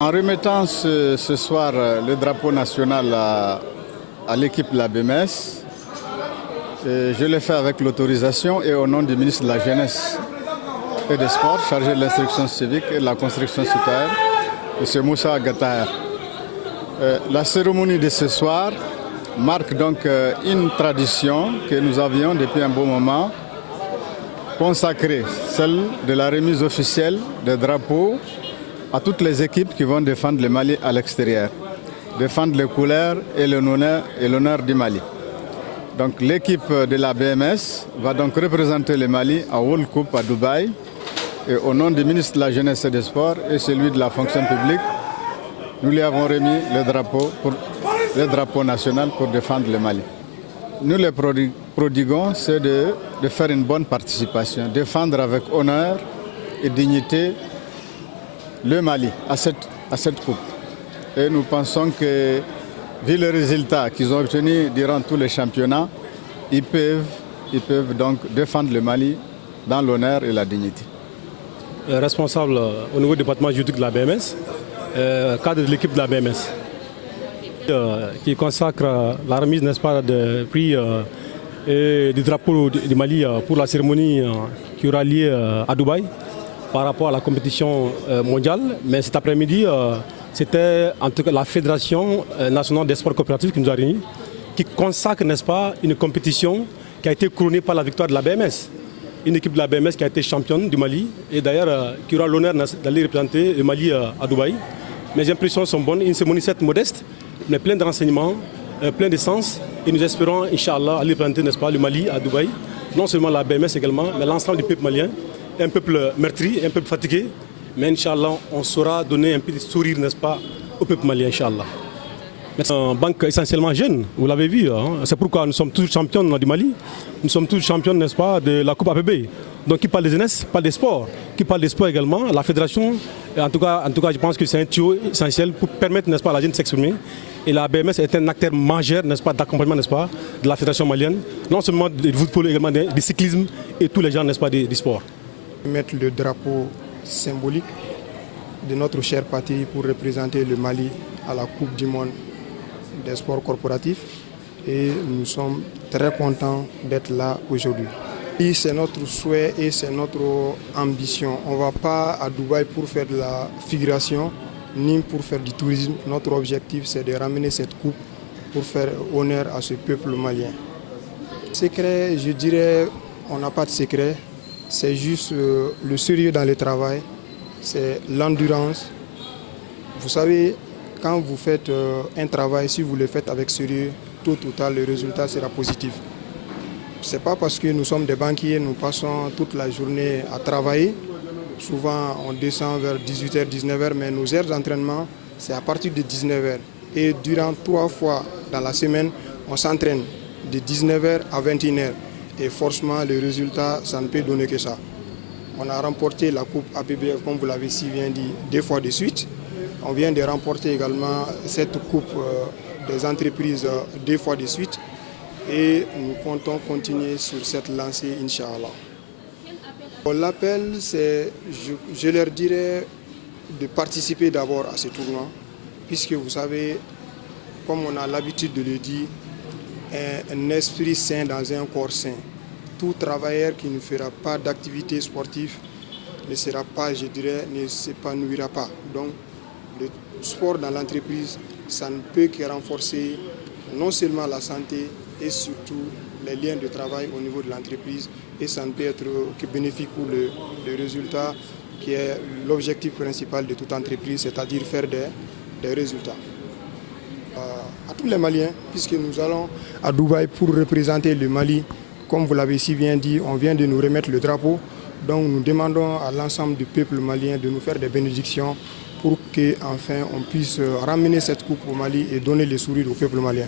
En remettant ce soir le drapeau national à l'équipe de la BMS, je l'ai fait avec l'autorisation et au nom du ministre de la Jeunesse et des Sports, chargé de l'instruction civique et de la construction citoyenne, M. Moussa Gattaher. La cérémonie de ce soir marque donc une tradition que nous avions depuis un bon moment, consacrée, celle de la remise officielle des drapeaux à toutes les équipes qui vont défendre le Mali à l'extérieur, défendre les couleurs et l'honneur du Mali. Donc l'équipe de la BMS va donc représenter le Mali à World Cup à Dubaï. Et au nom du ministre de la Jeunesse et des Sports et celui de la fonction publique, nous lui avons remis le drapeau national pour défendre le Mali. Nous les prodiguons, c'est de faire une bonne participation, défendre avec honneur et dignité le Mali à cette coupe. Et nous pensons que, vu les résultats qu'ils ont obtenus durant tous les championnats, ils peuvent donc défendre le Mali dans l'honneur et la dignité. Responsable au niveau du département juridique de la BMS, cadre de l'équipe de la BMS, qui consacre la remise, n'est-ce pas, de prix et du drapeau du Mali pour la cérémonie qui aura lieu à Dubaï par rapport à la compétition mondiale. Mais cet après-midi, c'était en tout cas la Fédération nationale des sports coopératifs qui nous a réunis, qui consacre, n'est-ce pas, une compétition qui a été couronnée par la victoire de la BMS. Une équipe de la BMS qui a été championne du Mali et d'ailleurs qui aura l'honneur d'aller représenter le Mali à Dubaï. Mes impressions sont bonnes, une cérémonie certes modeste, mais pleine de renseignements, pleine d'essence. Et nous espérons, Inch'Allah, aller représenter, n'est-ce pas, le Mali à Dubaï. Non seulement la BMS également, mais l'ensemble du peuple malien. Un peuple meurtri, un peuple fatigué. Mais Inch'Allah, on saura donner un petit sourire, n'est-ce pas, au peuple malien, Inch'Allah. C'est une banque essentiellement jeune, vous l'avez vu. Hein. C'est pourquoi nous sommes tous champions du Mali. Nous sommes tous champions, n'est-ce pas, de la Coupe APB. Donc qui parle des jeunesse, parle des sports. Qui parle des sports également, la fédération, en tout cas je pense que c'est un tuyau essentiel pour permettre, n'est-ce pas, à la jeune de s'exprimer. Et la BMS est un acteur majeur, n'est-ce pas, d'accompagnement, n'est-ce pas, de la fédération malienne. Non seulement du football, également du cyclisme et tous les gens, n'est-ce pas, du sport. Mettre le drapeau symbolique de notre cher patrie pour représenter le Mali à la Coupe du monde des sports corporatifs et nous sommes très contents d'être là aujourd'hui. C'est notre souhait et c'est notre ambition. On ne va pas à Dubaï pour faire de la figuration ni pour faire du tourisme. Notre objectif c'est de ramener cette coupe pour faire honneur à ce peuple malien. Secret, je dirais, on n'a pas de secret. C'est juste le sérieux dans le travail, c'est l'endurance. Vous savez, quand vous faites un travail, si vous le faites avec sérieux, tôt ou tard, le résultat sera positif. Ce n'est pas parce que nous sommes des banquiers, nous passons toute la journée à travailler. Souvent, on descend vers 18h, 19h, mais nos heures d'entraînement, c'est à partir de 19h. Et durant 3 fois dans la semaine, on s'entraîne de 19h à 21h. Et forcément, le résultat, ça ne peut donner que ça. On a remporté la Coupe APBF, comme vous l'avez si bien dit, 2 fois de suite. On vient de remporter également cette Coupe des entreprises 2 fois de suite. Et nous comptons continuer sur cette lancée, Inch'Allah. L'appel, c'est, je leur dirais de participer d'abord à ce tournoi, puisque vous savez, comme on a l'habitude de le dire, un esprit sain dans un corps sain. Tout travailleur qui ne fera pas d'activité sportive ne sera pas, je dirais, ne s'épanouira pas. Donc, le sport dans l'entreprise, ça ne peut que renforcer non seulement la santé et surtout les liens de travail au niveau de l'entreprise. Et ça ne peut être que bénéfique pour le résultat qui est l'objectif principal de toute entreprise, c'est-à-dire faire des résultats. À tous les Maliens, puisque nous allons à Dubaï pour représenter le Mali. Comme vous l'avez si bien dit, on vient de nous remettre le drapeau. Donc nous demandons à l'ensemble du peuple malien de nous faire des bénédictions pour qu'enfin on puisse ramener cette coupe au Mali et donner le sourire au peuple malien.